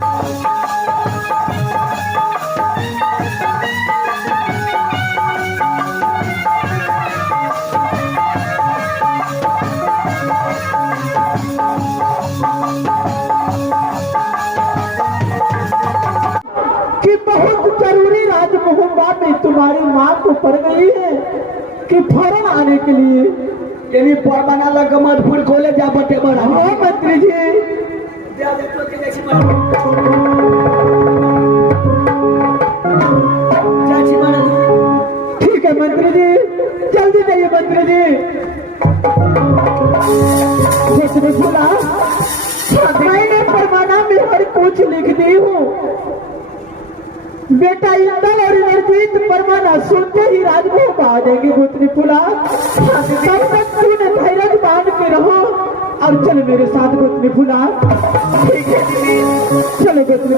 कि बहुत जरूरी राजमोहम्मा में तुम्हारी माँ को पड़ गई है कि फौरन आने के लिए यानी परमाना लग मत फूल खोले जा बटे बड़ा। हाँ मंत्री जी ठीक है मंत्री जी, जल्दी जाइए मंत्री जी। जिसने सुना मैंने परमाना में हर कुछ लिख दी हूँ। बेटा इंदल और इंद्रजीत परमाना सुनते ही राजभोग आ जाएंगे। गोत्री फुला तब तक तूने धैर्य बांध के रहो और चलो मेरे साथ गोत्री फुला। ठीक है चलो गोत्री।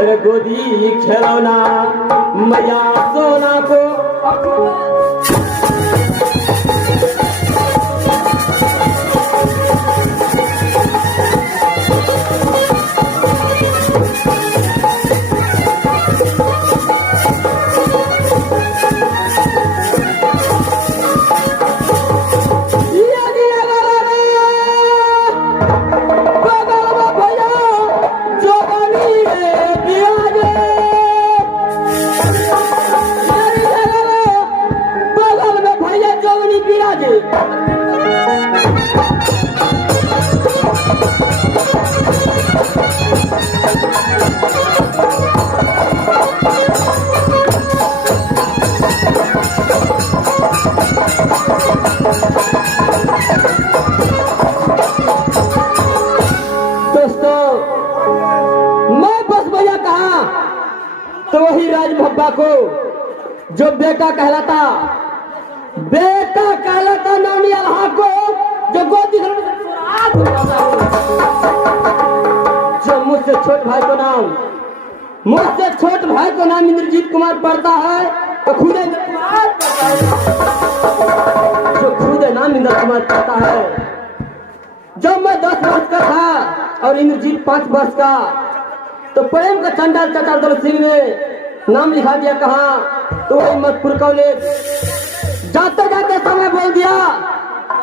अरे गोदी खिलौना मैया सोना को तो वही राज भब्बा को जो बेटा कहलाता नानी अल्लाह को जो गोदी जो मुझसे छोट भाई को नाम इंद्रजीत कुमार पढ़ता है तो खुद जो नाम इंद्र कुमार पढ़ता है। जब मैं 10 वर्ष का था और इंद्रजीत 5 वर्ष का तो प्रेम का चंडाल चटारदल सिंह ने नाम लिखा दिया कहा तो वही मधुपुर कॉलेज जाते जाते समय बोल दिया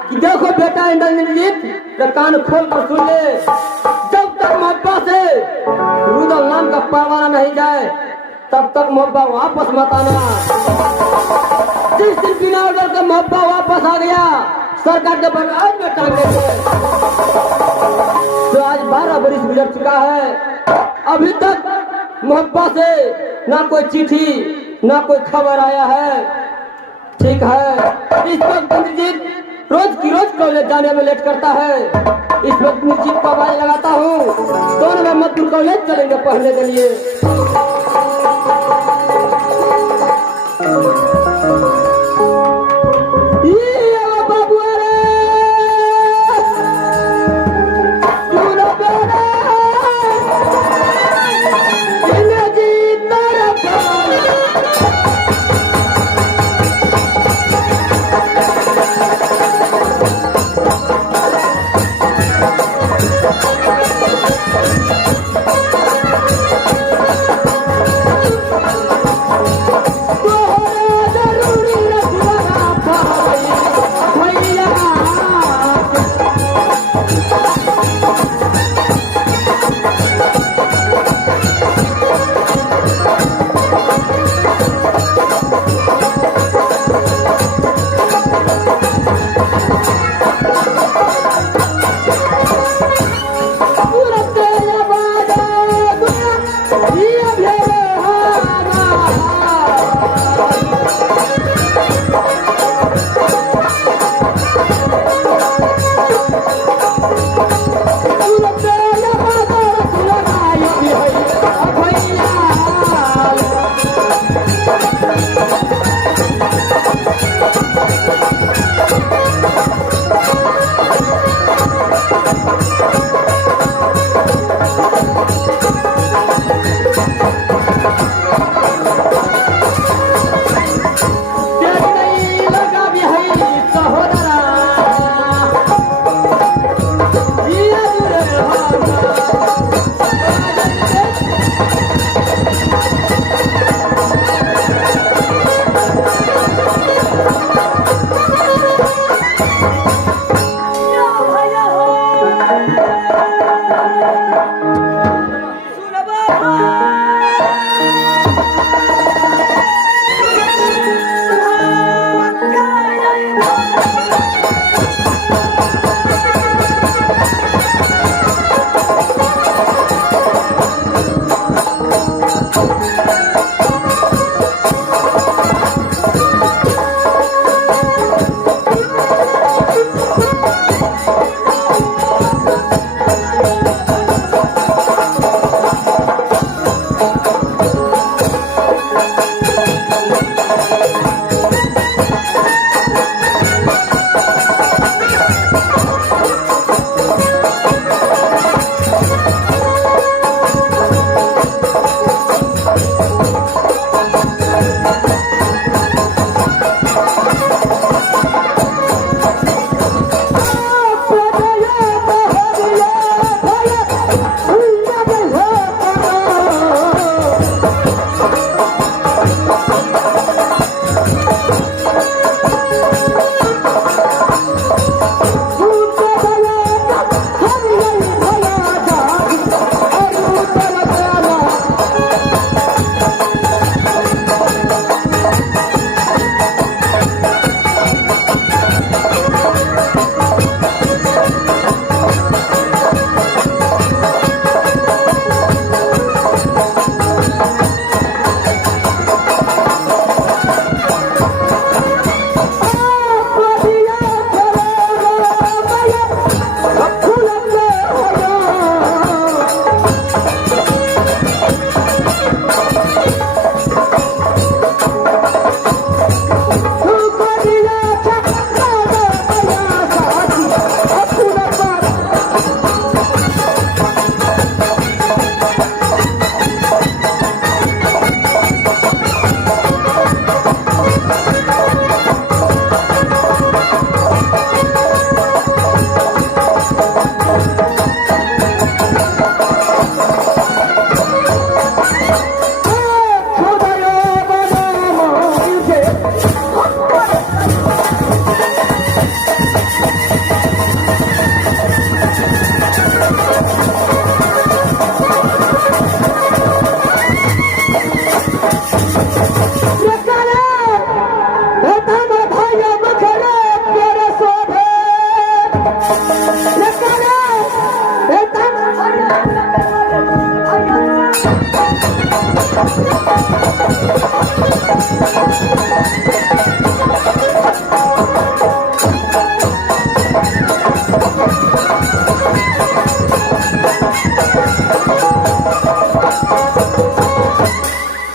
कि देखो बेटा इंद्रजीत तो कान खोल कर सुन ले, जब तक मोहब्बा से रुदल नाम का परवाना नहीं जाए तब तक मोहब्बा वापस मत आना। जिस दिन बिना ऑर्डर का मोहब्बा वापस आ गया सरकार के बरगाह में टांगे तो आज 12 बरस गुजर चुका है, अभी तक मोहब्बा से ना कोई चिट्ठी ना कोई खबर आया है। ठीक है, इस वक्त इंद्रजीत रोज कॉलेज जाने में लेट करता है। इस वक्त इंद्रजीत को आवाज लगाता हूँ, दोनों में मधुपुर कॉलेज चलेंगे पढ़ने के लिए।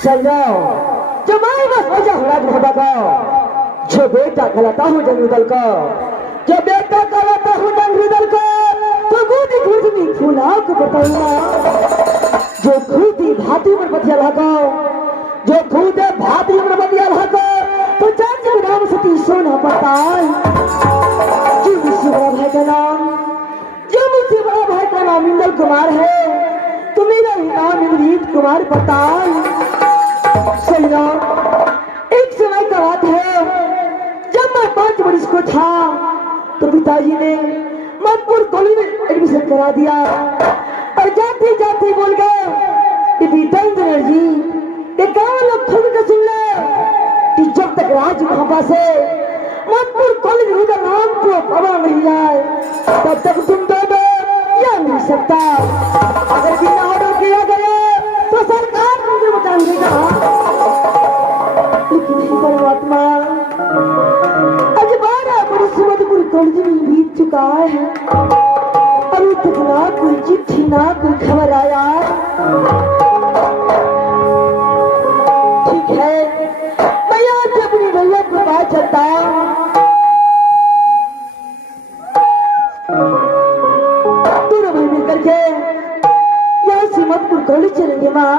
चल जाओ, जो मैं बस वजह हो राज बाबा का, जो बेटा कहलाता हूँ जंगल का, जो बेटा कहलाता हूँ जंगल का, तो गोदी गोदी फूला को बताऊंगा, जो खूदी भाती पर बतिया लगा, जो खूदे भाती पर बतिया लगा, तो चाची राम सती सोना पता, जो मुझसे बड़ा भाई का नाम, जो मुझसे बड़ा भाई का नाम इंदल कुमार है, तो मेरा ही नाम इंद्रजीत कुमार पता। सुनो, एक समय का बात है, जब मैं 5 वर्ष को था तो पिताजी ने मधुपुर कॉलेज में एडमिशन करा दिया और जाते जाते बोल गए कि बीतेंद्र जी, ये गाँव लोग खुल कर सुन ले कि जब तक राज बाबा से मधुपुर कॉलेज का नाम को पवा नहीं जाए तब तक तुम दोनों या नहीं सकता। अगर बिना ऑर्डर किया गया तो सरकार मुझे बचा देगा। लेकिन हे परमात्मा, आज 12 वर्ष मधुपुर कॉलेज में बीत चुका है, अभी तक ना कोई चिट्ठी ना कोई खबर आया। ठीक है, मैं आज अपनी भैया को बात चलता, दोनों भाई मिलकर के यहाँ से मधुपुर कॉलेज चलेंगे। माँ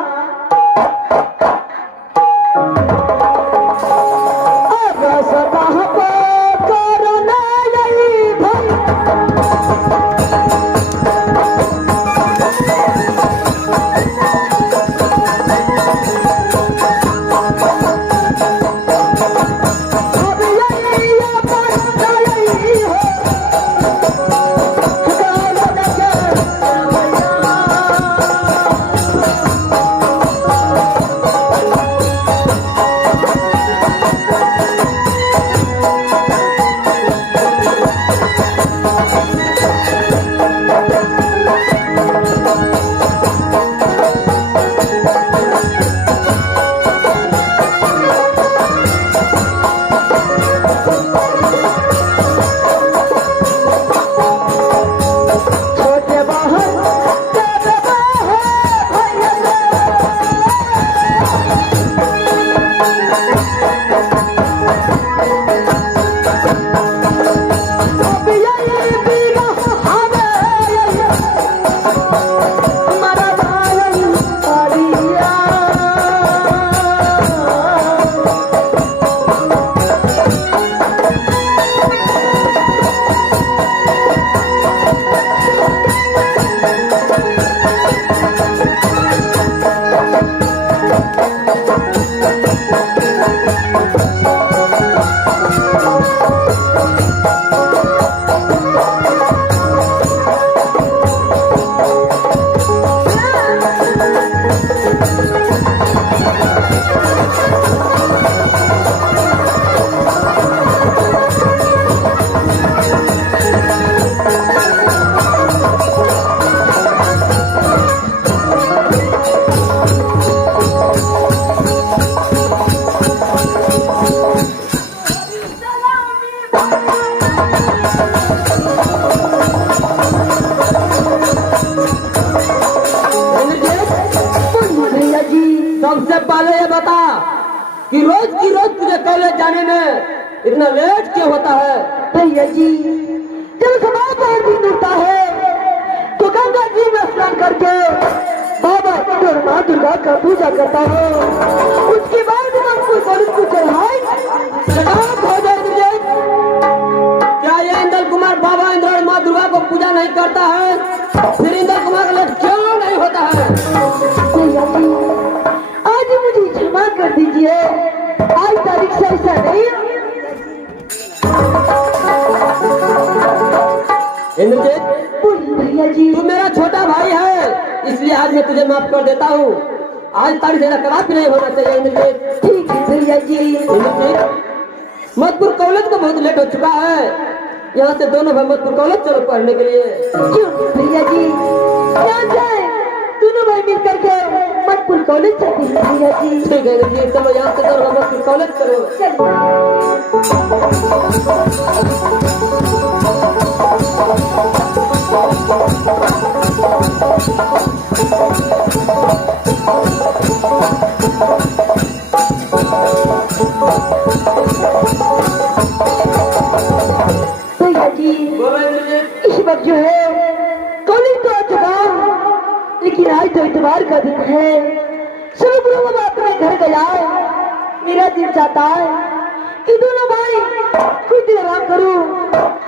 सबसे पहले ये बता कि रोज की रोज तुझे कॉलेज जाने में इतना लेट क्यों होता है? भैया जी, जब सुबह का दिन उठता है तो गंगा जी में स्नान करके बाबा और माँ दुर्गा का पूजा करता हूँ। उसके बाद हमको कॉलेज को चढ़ाई हो जाए। क्या ये इंदल कुमार बाबा इंद्र और माँ दुर्गा को पूजा नहीं करता है? फिर इंदल कुमार का लेट क्यों नहीं होता है? भैया जी, आज मुझे क्षमा कर दीजिए, आज तारीख से ऐसा नहीं। इंद्रजीत, भैया जी, तू मेरा छोटा भाई है, इसलिए आज मैं तुझे माफ कर देता हूँ। आज तारीख से कदापि नहीं होना चाहिए। इंद्रजीत, ठीक है भैया जी। इंद्रजीत, मधुपुर कॉलेज को बहुत लेट हो चुका है, यहाँ से दोनों भाई मधुपुर कॉलेज चलो पढ़ने के लिए। क्यों भैया जी, यहाँ जाए दोनों भाई मिल करके बरहमपुर कॉलेज चलते हैं भैया जी। ठीक है इंद्रजीत, चलो यहाँ से बरहमपुर कॉलेज करो। चलिए। भैया जी बोलो इंद्रजीत। इस वक्त जो है कॉलेज तो आ चुका, लेकिन आज तो इतवार का दिन है। सब गुरु बाबा अपने घर गया। मेरा दिल चाहता है कि दोनों भाई कुछ देर आराम करूं।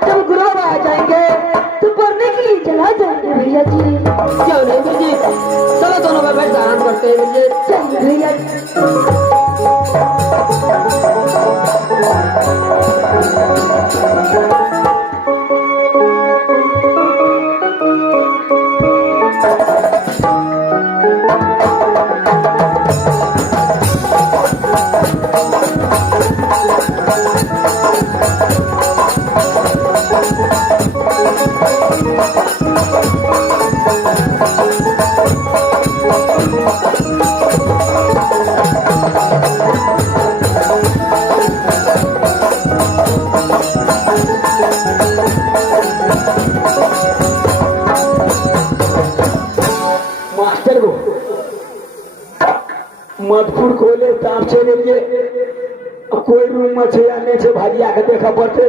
जब गुरु बाबा आ जाएंगे तो पढ़ने के लिए चला जाएंगे भैया जी। क्यों नहीं इंद्रजीत, चलो दोनों में बैठ आराम करते हैं इंद्रजीत। चलिए भैया जी। मास्टर को मधुपुर खोले ताप चले के कोई रूम में छे या नहीं छे भाजी आके देखा पड़ते।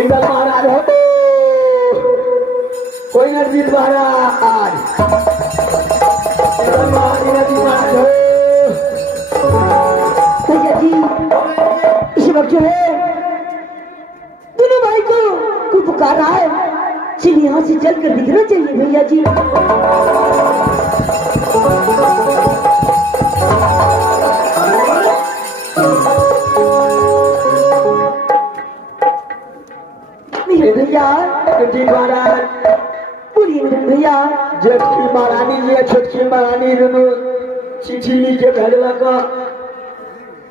इंदल महाराज हो तो कोई नजदीक महाराज, इंदल महाराज हो। भैया जी इस वक्त जो है दोनों भाई को कोई पुकार रहा है। चलिए यहाँ से चलकर दिखना चाहिए भैया जी। मेरे भैया जी महाराज, बोलिए मेरे भैया। जेठ की महारानी जी छोटकी महारानी दोनों चिट्ठी लिख के भेजला का।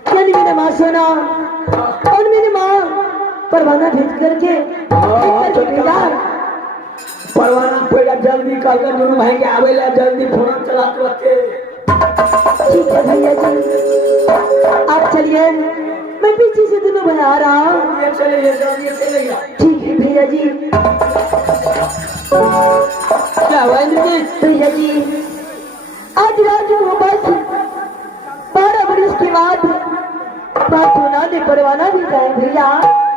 यानी मैंने माँ सुना और मेरी माँ परवाना भेज करके भेजा। परवाना पड़ा जल्दी कर कर दोनों भाई के आवेला जल्दी फोन चला के। ठीक है भैया जी, आप चलिए, मैं पीछे से दोनों भाई आ रहा हूँ। ये चले जल्दी चले। ठीक है भैया जी। क्या हुआ इंद्रजीत? भैया जी आज रात को बस 12 बरस के बाद बात होना ने परवाना भी जाए भैया।